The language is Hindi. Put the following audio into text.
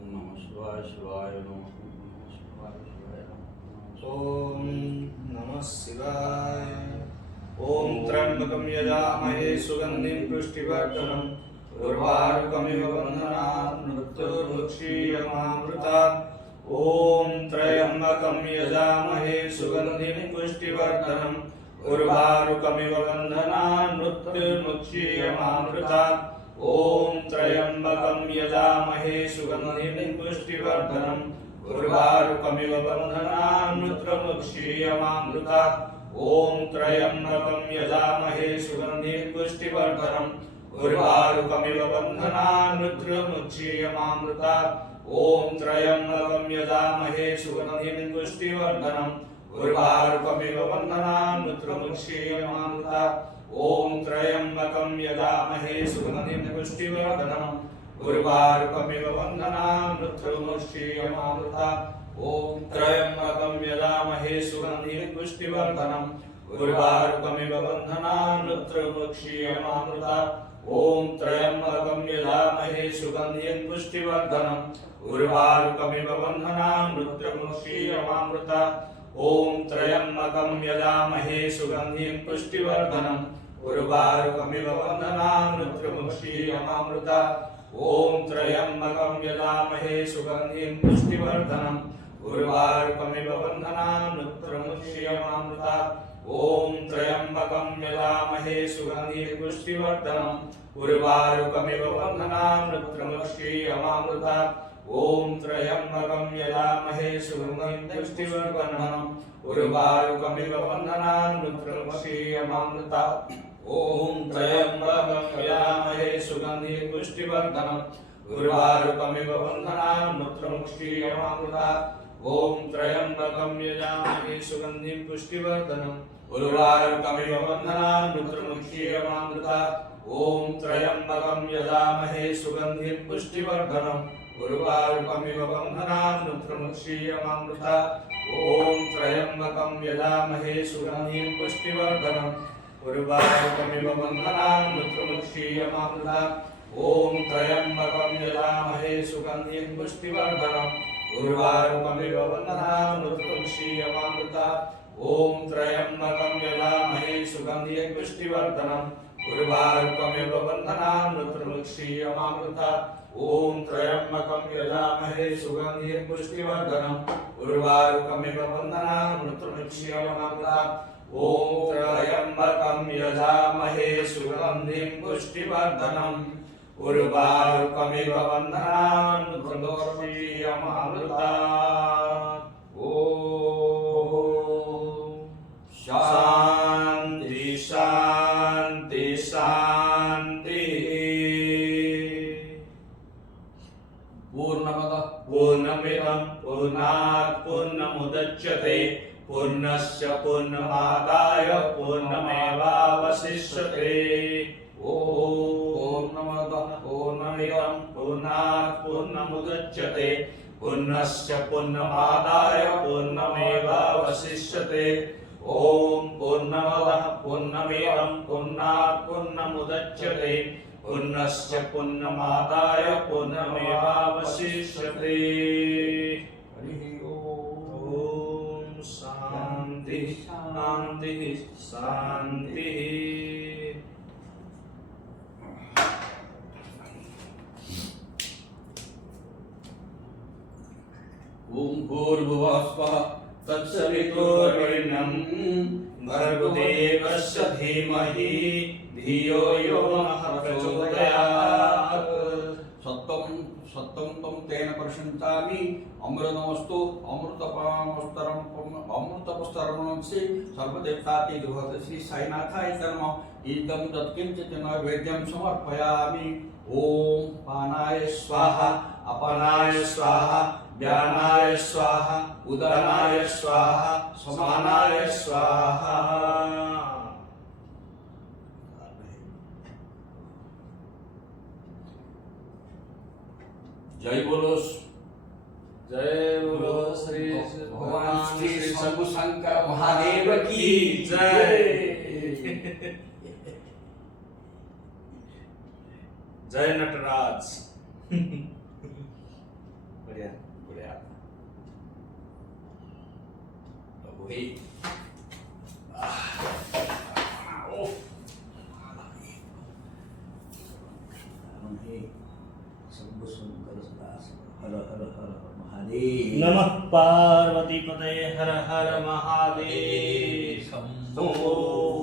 नमः शिवाय शिवाय नमः शिवाय शिवाय नमः। ओम नमः शिवाय। ओम त्र्यंबकं यजामहे सुगंधिं पुष्टिवर्धनम् उर्वारुकमिव बन्धनात् मृत्युर्मुक्षीयमामृतात्। ओम त्र्यंबकं यजामहे सुगंधिं पुष्टिवर्धनम् उर्वारुकमिव बन्धनात् मृत्युर्मुक्षीयमामृतात्। ओम त्र्यंबकं यजामहे सुगंधिं पुष्टिवर्धनम् उर्वारुकमिव बन्धनान् मृत्युर्मुक्षीयमामृतात्। ओम त्र्यंबकं यजामहे सुगंधिं पुष्टिवर्धनम् उर्वारुकमिव बन्धनान् मृत्युर्मुक्षीयमामृतात्। ओम त्र्यंबकं यजामहे सुगंधिं पुष्टिवर्धनम् उर्वारुकमिव बन्धनान् मृत्युर्मुक्षीयमामृतात्। ओम त्र्यंबकं यजामहे सुगंधिं पुष्टिवर्धनम् उर्वारुकमिव बन्धनान् मृत्युर्मुक्षीयमामृतात्। ओम त्र्यंबकं यजामहे सुगंधिं पुष्टिवर्धनम् उर्वारुकमिव बन्धनान् मृत्युर्मुक्षीयमामृतात्। ओम त्र्यंबकं यजामहे सुगंधिं पुष्टिवर्धनम् उर्वारुकमिव बन्धनान् मृत्युर्मुक्षीयमामृतात्। ओम त्र्यंबकं यजामहे सुगंधिं पुष्टिवर्धनम् उर्वारुकमिव बन्धनान् मृत्युर्मुक्षीयमामृतात्। ओम त्र्यंबकं यजामहे सुगंधिं पुष्टिवर्धनम् उर्वारुकमिव बन्धनान् मृत्युर्मुक्षीयमामृतात्। ओम त्र्यंबकं यजामहे सुगंधिं पुष्टिवर्धनम् उर्वारुकमिव बन्धनान् मृत्युर्मुक्षीयमामृतात्। ओम त्र्यंबकं यजामहे सुगंधिं पुष्टिवर्धनम् उर्वारुकमिव बन्धनान् मृत्युर्मुक्षीयमामृतात्। ओम त्र्यंबकं यजामहे सुगंधिं पुष्टिवर्धनम् उर्वारुकमिव बन्धनान् मृत्युर्मुक्षीयमामृतात्। ओम त्र्यंबकं यजामहे सुगंधिं पुष्टिवर्धनम् उर्वारुकमिव बन्धनान् मृत्युर्मुक्षीयमामृतात्। ओम त्र्यंबकं यजामहे सुगंधिं पुष्टिवर्धनम् उर्वारुकमिव बन्धनान् मृत्युर्मुक्षीयमामृतात्। ओम त्र्यंबकं यजामहे सुगंधिं पुष्टिवर्धनम् उर्वारुकमिव बन्धनान् मृत्युर्मुक्षीयमामृतात्। ओम त्र्यंबकं यजामहे सुगंधिं पुष्टिवर्धनम् उर्वारुकमिव बन्धनान् मृत्युर्मुक्षीयमामृतात्। ओम त्र्यंबकं यजामहे सुगंधिं पुष्टिवर्धनम् उर्वारुकमिव बन्धनान् मृत्युर्मुक्षीयमामृतात्। ओम त्र्यंबकं यजामहे सुगंधिं पुष्टिवर्धनम् उर्वारुकमिव बन्धनान् मृत्युर्मुक्षीयमामृतात्। ओम त्र्यंबकं यजामहे सुगंधिं पुष्टिवर्धनम् उर्वारुकमिव बन्धनान् मृत्युर्मुक्षीयमामृतात्। ओम शांति शांति शांति। पूर्णमदः पूर्णमिदं पूर्णात् पूर्णमुदच्यते पूर्णस्य पूर्णमादाय पूर्णमेवावशिष्यते। पूर्णमदः पूर्णमिदं पूर्णात् पूर्णमुदच्यते पूर्णस्य पूर्णमादाय पूर्णमेवावशिष्यते। ओम पूर्णमदः पूर्णमिदं पूर्णात् पूर्णमुदच्यते पूर्णस्य पूर्णमादाय पूर्णमेवावशिष्यते। हरिः ओम शांति शांति शांति। ओम भूर्भुवः स्वः तत्सवितुर्वरेण्यं भर्गो देवस्य धीमहि धियो यो नः प्रचोदयात्। सत्वं सत्वं तं तेन प्रशंसामि अमृतमस्तु अमृतपस्तरमंसि सर्वदेवताति दुहत श्री साईनाथाय नमः। इदं तत्किंचित् नैवेद्यं समर्पयामि। ओम पानाय स्वाहा अपानाय स्वाहा व्यानाय स्वाहा उदनाय स्वाहा समानाय स्वाहा। जय बोलो श्री भगवान श्री शंभु शंकर महादेव की जय। जय नटराज। होई हर हर हर महादेव नमः पार्वती पतये हर हर महादेव शंभो शंभो